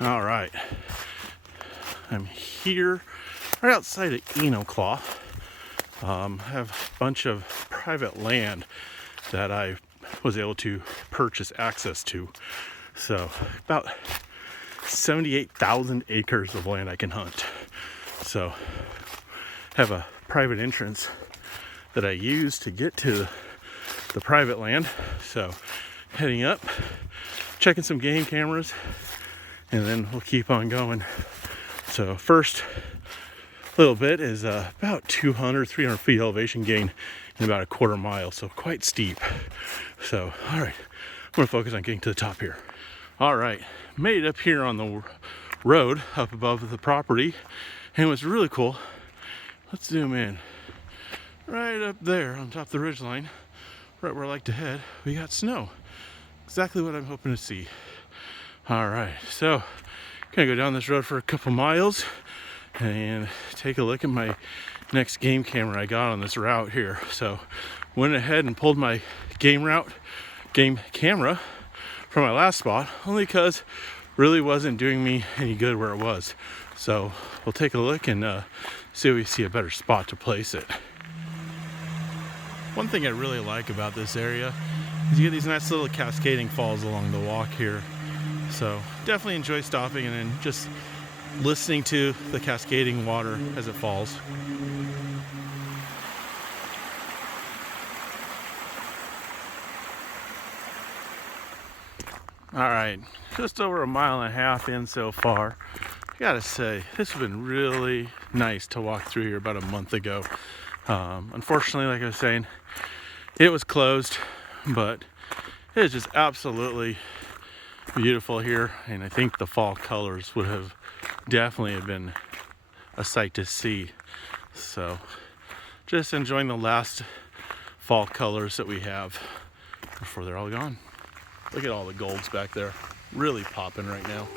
All right, I'm here right outside of Enoclaw. I have a bunch of private land that I was able to purchase access to. So about 78,000 acres of land I can hunt. So have a private entrance that I use to get to the private land. So heading up, checking some game cameras, and then we'll keep on going. So first little bit is about 200, 300 feet elevation gain in about a quarter mile, so quite steep. So, all right, I'm gonna focus on getting to the top here. All right, made it up here on the road up above the property, and what's really cool, let's zoom in. Right up there on top of the ridgeline, right where I like to head, we got snow. Exactly what I'm hoping to see. All right, so gonna go down this road for a couple miles and take a look at my next game camera I got on this route here. So went ahead and pulled my game camera from my last spot, only because really wasn't doing me any good where it was. So we'll take a look and see if we see a better spot to place it. One thing I really like about this area is you get these nice little cascading falls along the walk here. So definitely enjoy stopping and then just listening to the cascading water as it falls. All right, just over a mile and a half in so far. I gotta say, this has been really nice to walk through here about a month ago. Unfortunately, like I was saying, it was closed, but it is just absolutely beautiful here, and I think the fall colors would have definitely been a sight to see. So just enjoying the last fall colors that we have before they're all gone. Look at all the golds back there, really popping right now.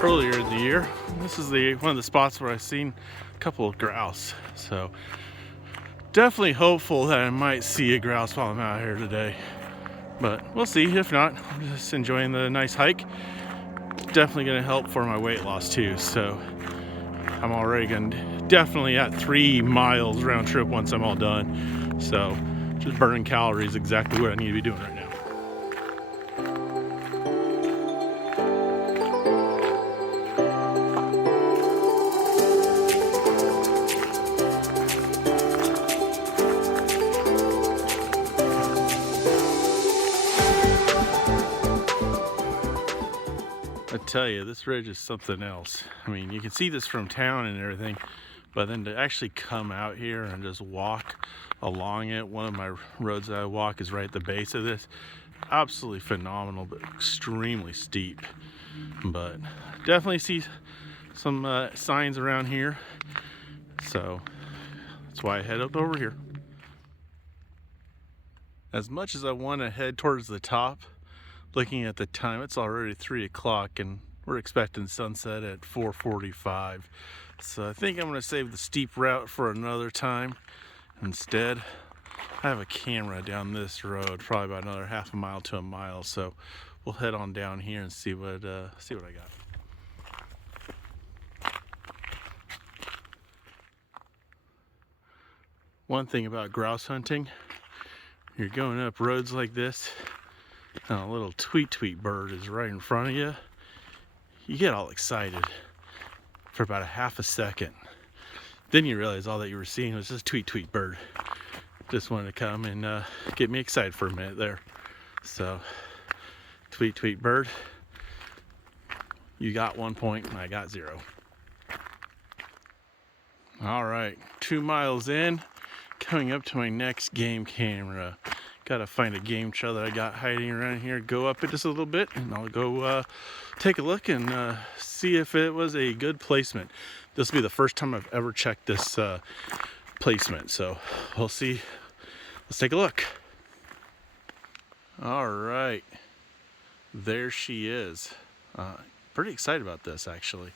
Earlier in the year, this is one of the spots where I've seen a couple of grouse. So definitely hopeful that I might see a grouse while I'm out here today. But we'll see. If not, I'm just enjoying the nice hike. Definitely going to help for my weight loss too. So I'm already definitely at 3 miles round trip once I'm all done. So just burning calories, exactly what I need to be doing right now. I tell you, this ridge is something else. I mean, you can see this from town and everything, but then to actually come out here and just walk along it, one of my roads that I walk is right at the base of this. Absolutely phenomenal, but extremely steep. But definitely see some signs around here, so that's why I head up over here. As much as I want to head towards the top, looking at the time, it's already 3 o'clock and we're expecting sunset at 4:45. So I think I'm going to save the steep route for another time. Instead, I have a camera down this road, probably about another half a mile to a mile. So we'll head on down here and see what I got. One thing about grouse hunting, you're going up roads like this, and a little tweet bird is right in front of you, you get all excited for about a half a second. Then you realize all that you were seeing was just a tweet bird. Just wanted to come and get me excited for a minute there. So, tweet bird, you got 1 point and I got 0. All right, 2 miles in, coming up to my next game camera. Gotta find a game trail that I got hiding around here, go up it just a little bit, and I'll go take a look and see if it was a good placement. This will be the first time I've ever checked this placement, so we'll see. Let's take a look. All right, there she is. Pretty excited about this, actually.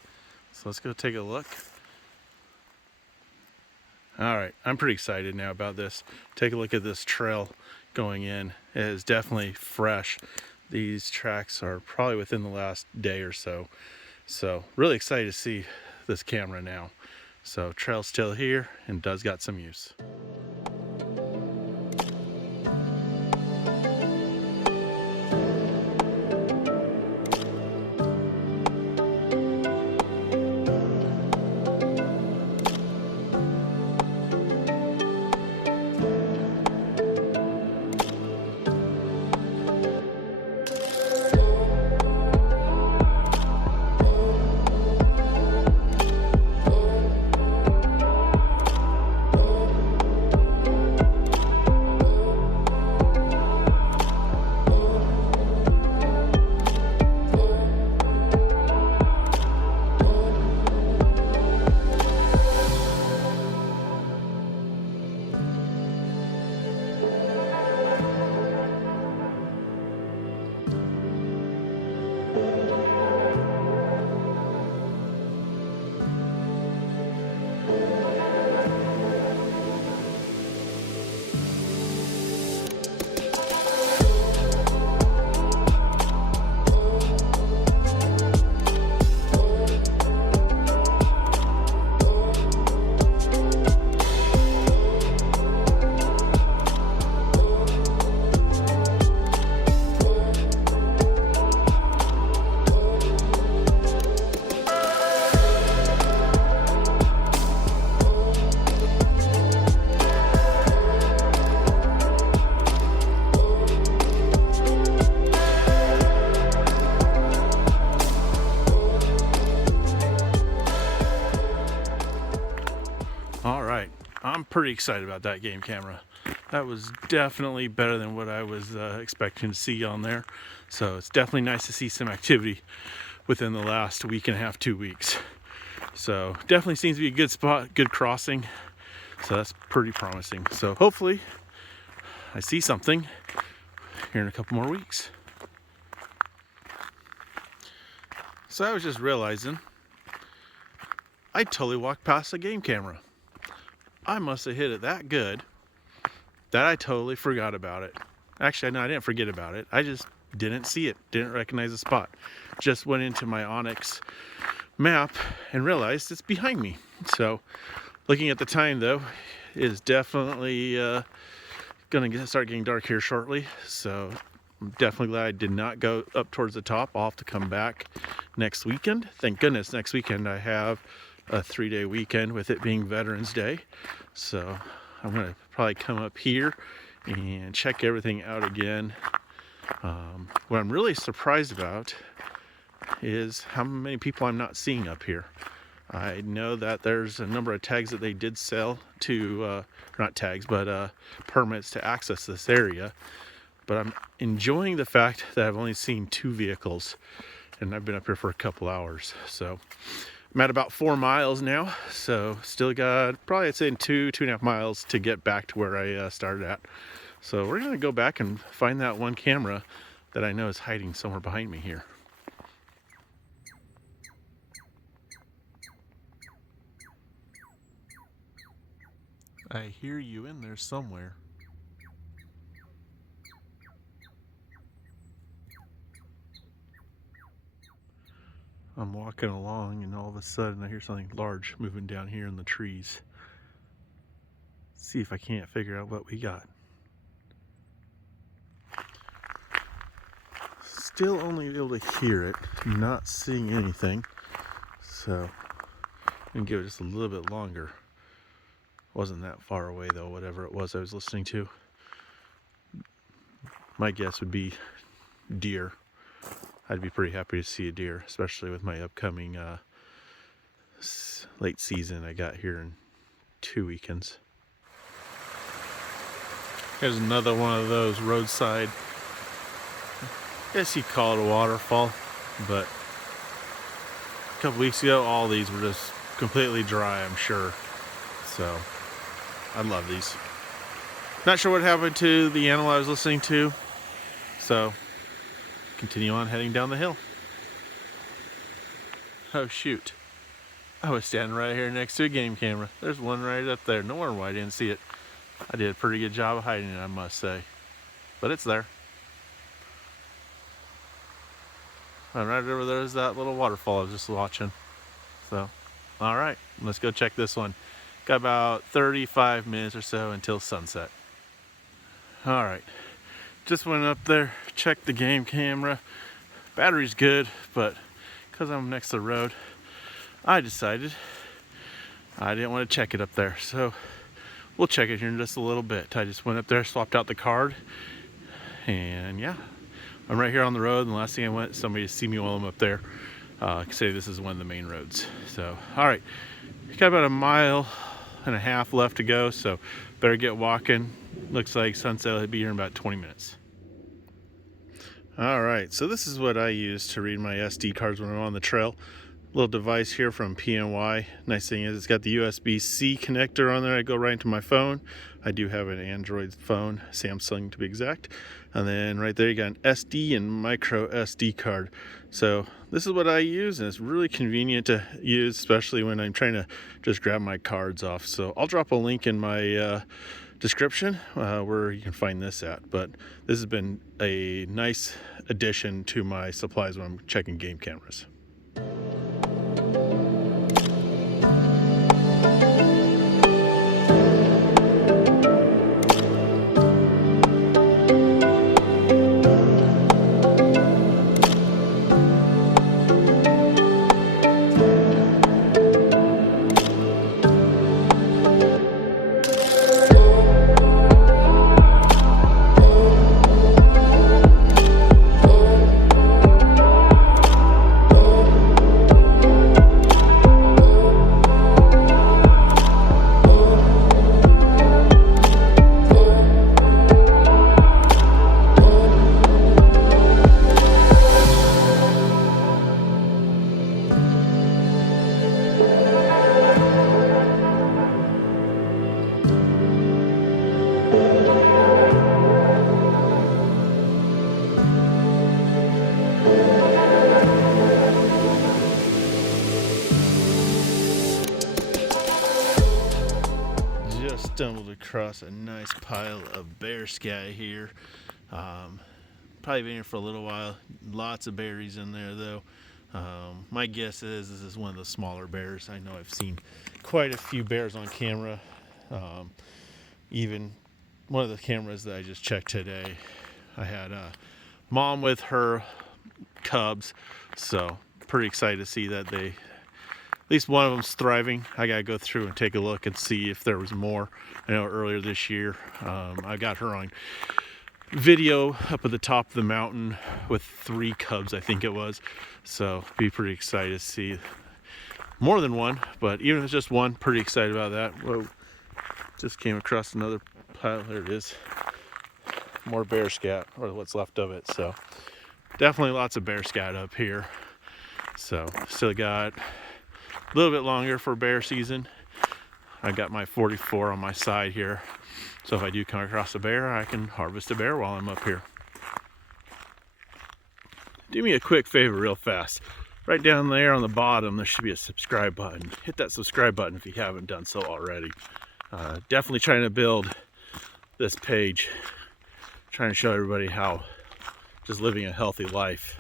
So let's go take a look. All right, I'm pretty excited now about this. Take a look at this trail going in. It is definitely fresh. These tracks are probably within the last day or so. So really excited to see this camera now. So trail's still here and does got some use. All right, I'm pretty excited about that game camera. That was definitely better than what I was expecting to see on there. So it's definitely nice to see some activity within the last week and a half, 2 weeks. So definitely seems to be a good spot, good crossing. So that's pretty promising. So hopefully I see something here in a couple more weeks. So I was just realizing I totally walked past the game camera. I must have hit it that good that I totally forgot about it. Actually, no, I didn't forget about it. I just didn't see it, didn't recognize the spot. Just went into my Onyx map and realized it's behind me. So looking at the time though, it is definitely gonna start getting dark here shortly. So I'm definitely glad I did not go up towards the top. I'll have to come back next weekend. Thank goodness next weekend I have a 3-day weekend with it being Veterans Day. So I'm gonna probably come up here and check everything out again. What I'm really surprised about is how many people I'm not seeing up here. I know that there's a number of tags that they did sell to, not tags, but permits to access this area. But I'm enjoying the fact that I've only seen 2 vehicles and I've been up here for a couple hours. So I'm at about 4 miles now. So still got probably, I'd say, 2.5 miles to get back to where I started at. So we're gonna go back and find that one camera that I know is hiding somewhere behind me here. I hear you in there somewhere. I'm walking along and all of a sudden I hear something large moving down here in the trees. See if I can't figure out what we got. Still only able to hear it, not seeing anything. So I'm gonna give it just a little bit longer. Wasn't that far away though, whatever it was I was listening to. My guess would be deer. I'd be pretty happy to see a deer, especially with my upcoming late season I got here in 2 weekends. Here's another one of those roadside, I guess you call it a waterfall, but a couple weeks ago all these were just completely dry, I'm sure. So I love these. Not sure what happened to the animal I was listening to, so continue on heading down the hill. Oh shoot, I was standing right here next to a game camera. There's one right up there. No wonder why I didn't see it. I did a pretty good job of hiding it, I must say. But it's there. And right over there is that little waterfall I was just watching. So, all right, let's go check this one. Got about 35 minutes or so until sunset. All right, just went up there, checked the game camera. Battery's good, but because I'm next to the road, I decided I didn't want to check it up there. So we'll check it here in just a little bit. I just went up there, swapped out the card, and yeah, I'm right here on the road. And the last thing I want somebody to see me while I'm up there. Say this is one of the main roads. So, all right, got about 1.5 miles left to go. So better get walking. Looks like sunset will be here in about 20 minutes. All right, so this is what I use to read my SD cards when I'm on the trail. Little device here from PNY. Nice thing is it's got the USB-C connector on there. I go right into my phone. I do have an Android phone, Samsung to be exact. And then right there you got an SD and micro SD card. So this is what I use, and it's really convenient to use, especially when I'm trying to just grab my cards off. So I'll drop a link in my description where you can find this at. But this has been a nice addition to my supplies when I'm checking game cameras. Stumbled across a nice pile of bear scat here. Probably been here for a little while. Lots of berries in there though. My guess is this is one of the smaller bears. I know I've seen quite a few bears on camera. Even one of the cameras that I just checked today, I had a mom with her cubs, so pretty excited to see that at least one of them's thriving. I gotta go through and take a look and see if there was more. I know earlier this year, I got her on video up at the top of the mountain with 3 cubs, I think it was. So be pretty excited to see more than one, but even if it's just one, pretty excited about that. Whoa, just came across another pile. There it is. More bear scat, or what's left of it. So definitely lots of bear scat up here. So still got a little bit longer for bear season. I got my 44 on my side here, so if I do come across a bear, I can harvest a bear while I'm up here. Do me a quick favor real fast. Right down there on the bottom, there should be a subscribe button. Hit that subscribe button if you haven't done so already. Definitely trying to build this page, trying to show everybody how just living a healthy life,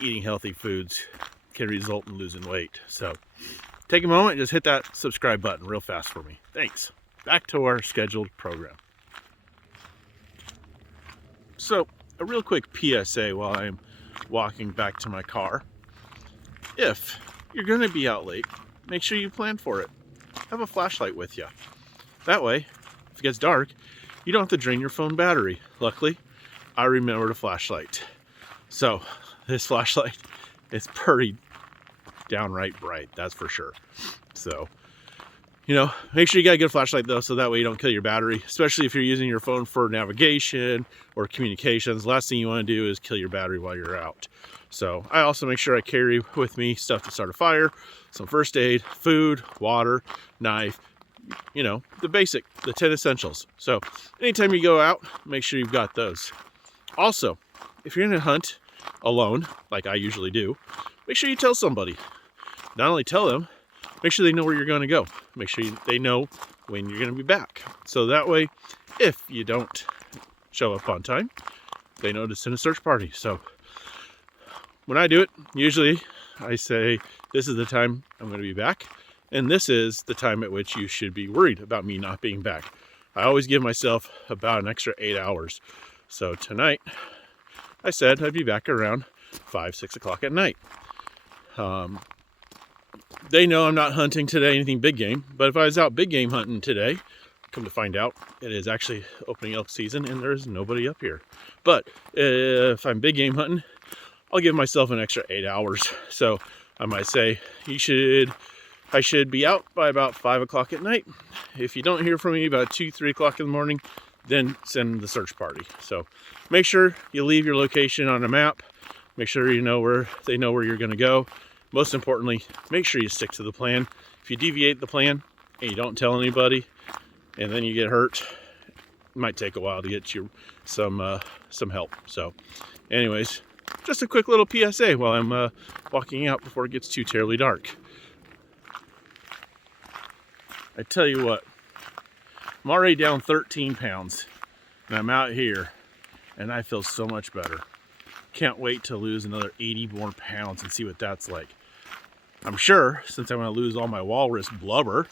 eating healthy foods can result in losing weight. So take a moment and just hit that subscribe button real fast for me. Thanks. Back to our scheduled program. So a real quick PSA while I'm walking back to my car. If you're going to be out late, make sure you plan for it. Have a flashlight with you. That way, if it gets dark, you don't have to drain your phone battery. Luckily, I remembered a flashlight. So this flashlight is pretty downright bright, that's for sure. So, you know, make sure you got a good flashlight though, so that way you don't kill your battery, especially if you're using your phone for navigation or communications. Last thing you want to do is kill your battery while you're out. So I also make sure I carry with me stuff to start a fire, some first aid, food, water, knife, you know, the 10 essentials. So anytime you go out, make sure you've got those. Also, if you're gonna hunt alone, like I usually do, make sure you tell somebody. not only tell them, make sure they know where you're going to go. Make sure they know when you're going to be back. So that way, if you don't show up on time, they know to send a search party. So when I do it, usually I say, this is the time I'm going to be back. And this is the time at which you should be worried about me not being back. I always give myself about an extra 8 hours. So tonight, I said I'd be back around 5, 6 o'clock at night. They know I'm not hunting today anything big game, but if I was out big game hunting today, come to find out, it is actually opening elk season and there's nobody up here. But if I'm big game hunting, I'll give myself an extra 8 hours. So I might say I should be out by about 5 o'clock at night. If you don't hear from me about 2, 3 o'clock in the morning, then send the search party. So make sure you leave your location on a map. Make sure you know where they know where you're going to go. Most importantly, make sure you stick to the plan. If you deviate the plan and you don't tell anybody, and then you get hurt, it might take a while to get you some help. So, anyways, just a quick little PSA while I'm walking out before it gets too terribly dark. I tell you what, I'm already down 13 pounds, and I'm out here, and I feel so much better. Can't wait to lose another 80 more pounds and see what that's like. I'm sure, since I'm going to lose all my walrus blubber,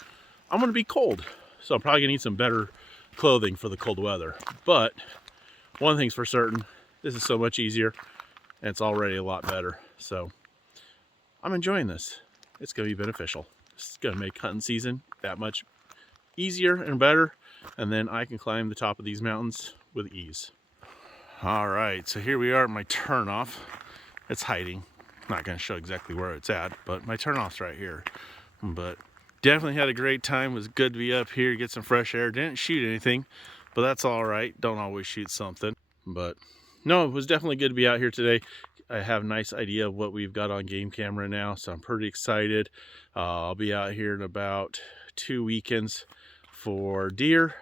I'm going to be cold. So I'm probably going to need some better clothing for the cold weather. But one thing's for certain, this is so much easier, and it's already a lot better. So I'm enjoying this. It's going to be beneficial. It's going to make hunting season that much easier and better, and then I can climb the top of these mountains with ease. All right, so here we are at my turnoff. It's hiding. Not going to show exactly where it's at, but my turnoff's right here. But definitely had a great time. It was good to be up here, get some fresh air. Didn't shoot anything, but that's all right. Don't always shoot something. But no, it was definitely good to be out here today. I have a nice idea of what we've got on game camera now, so I'm pretty excited. I'll be out here in about 2 weekends for deer,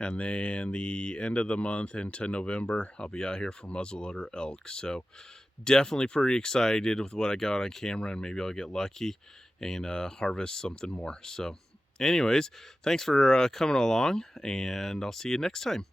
and then the end of the month into November, I'll be out here for muzzleloader elk. So definitely pretty excited with what I got on camera, and maybe I'll get lucky and harvest something more. So anyways, thanks for coming along, and I'll see you next time.